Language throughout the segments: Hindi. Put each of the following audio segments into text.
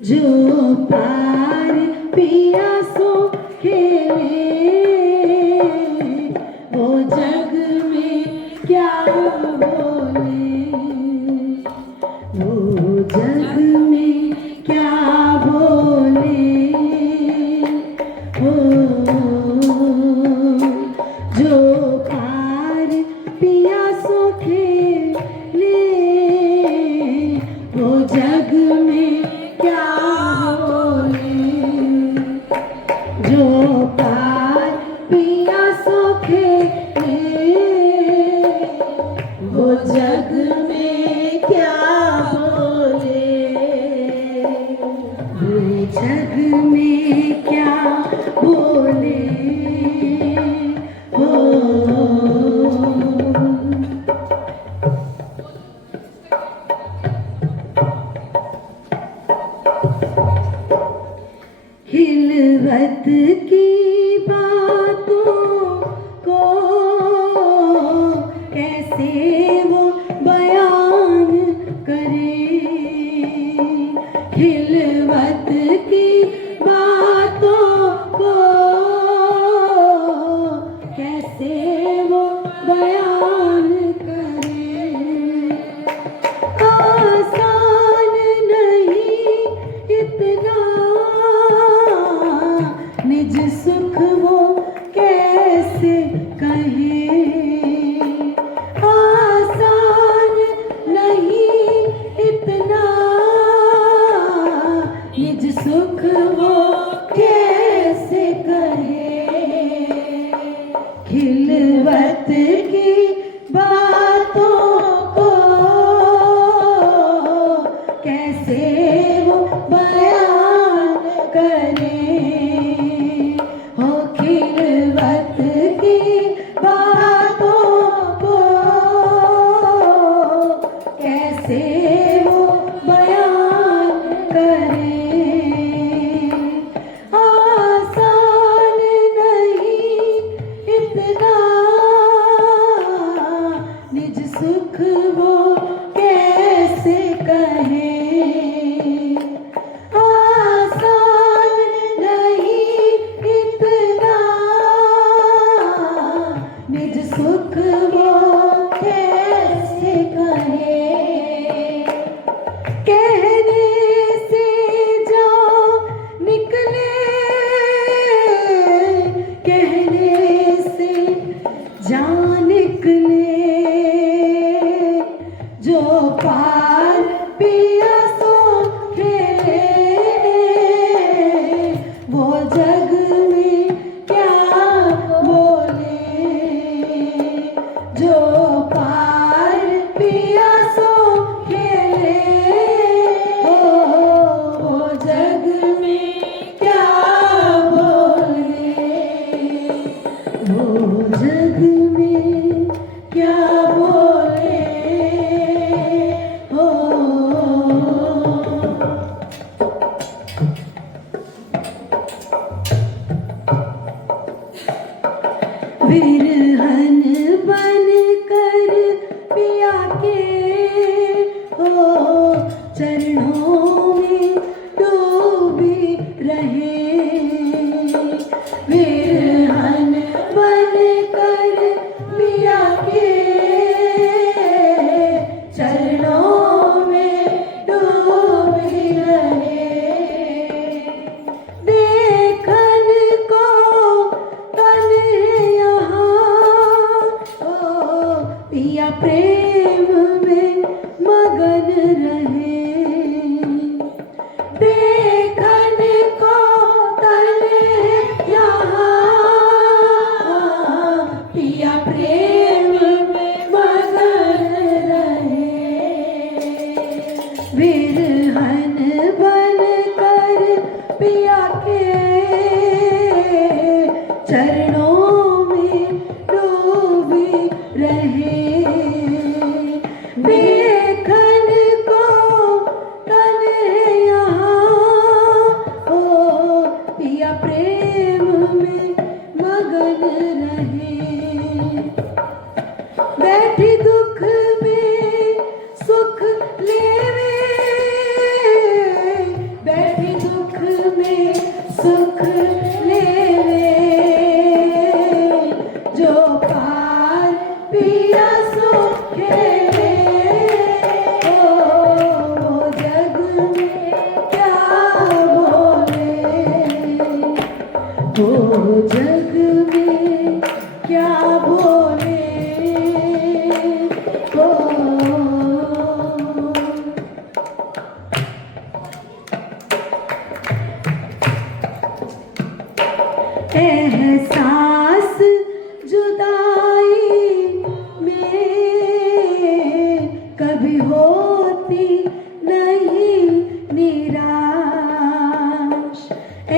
जो पार पिया सो खेले, वो जग में क्या बोले, वो जग में क्या बोले। हो जो पार पिया सो खेले, वो जग में क्या बोले। जो पार पिया सो खेले, वो जग में क्या बोले। वो जग में क्या बोले। हो खिलवत की बातों को कैसे वो बयान करे। खिलवत की बातों को कैसे वो बयान करे। आसान नहीं इतना, निज सुख वो कैसे कहे। आसान नहीं इतना,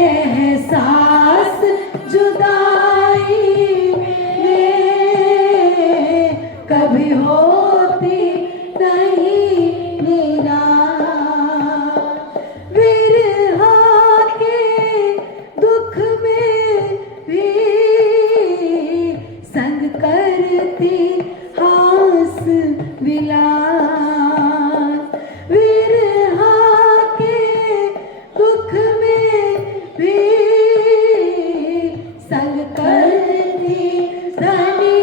एहसास जुदाई में कभी होती नहीं निराश। विरहा के दुख में भी संग करती हास विलास। विरहा के दुख में भी संग करती धनी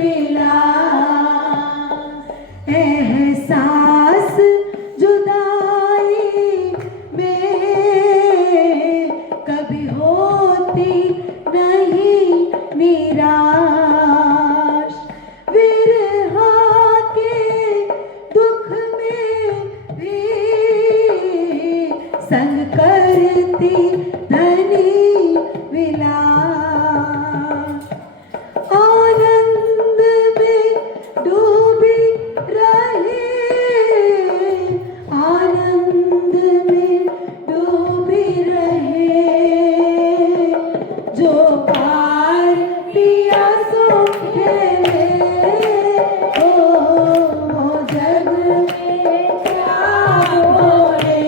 विलास। एहसास जुदाई में कभी होती नहीं निराश। विरहा के दुख में भी संग करती धनी विलास। आनंद में डूबी रहे, आनंद में डूबी रहे, जो पार पिया सो खेले। ओ जग में क्या बोले,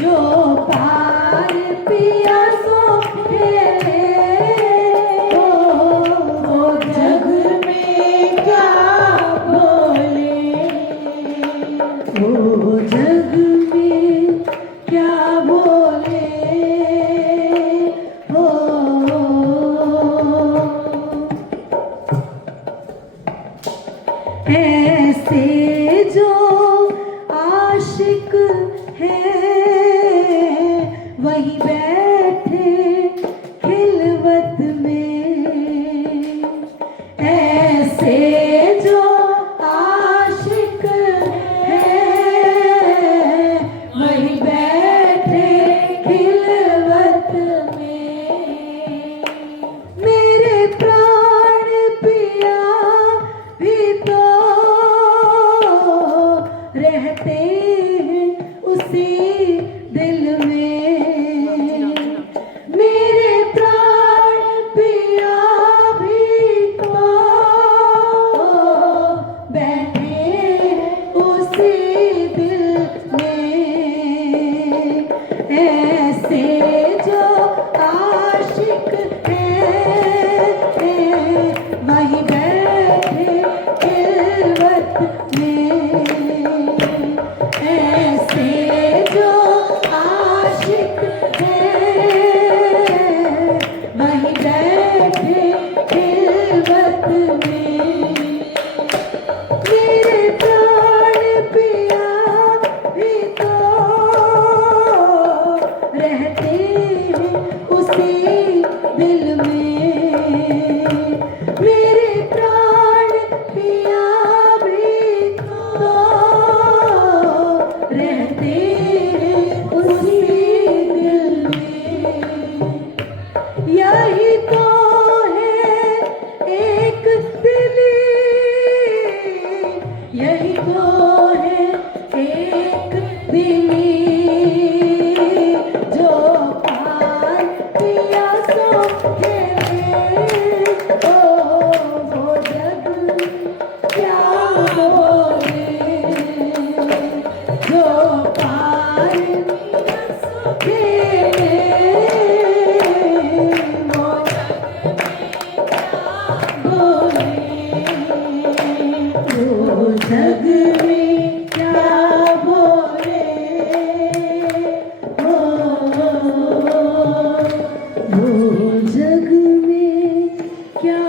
जो पार पिया सो खेले। ओ जग में क्या बोले, ओ जग में क्या बोले। हो ऐसे जो आशिक है वही बैठे खिलवत में। ऐसे जो आशिक है वही बैठे खिलवत में। मेरे प्राण पिया भी तो रहते हैं उसी दिल में। मेरे प्राण पिया भी तो बैठे उसी दिल में। ऐसे जो आशिक है वही बैठे खिलवत में। ऐसे जो आशिक है वही बैठे खिलवत में। मेरे प्राण पिया भी तो रहते हैं उसी दिल में। मेरे प्राण पिया भी तो रहते हैं उसी दिल में। यही तो है एक दिली, यही तो है एक दिली, जो पार पिया सो खेले। ओ वो जग क्या बोले, जो पार पिया सो खेले। वो जग में क्या बोले, वो जग में क्या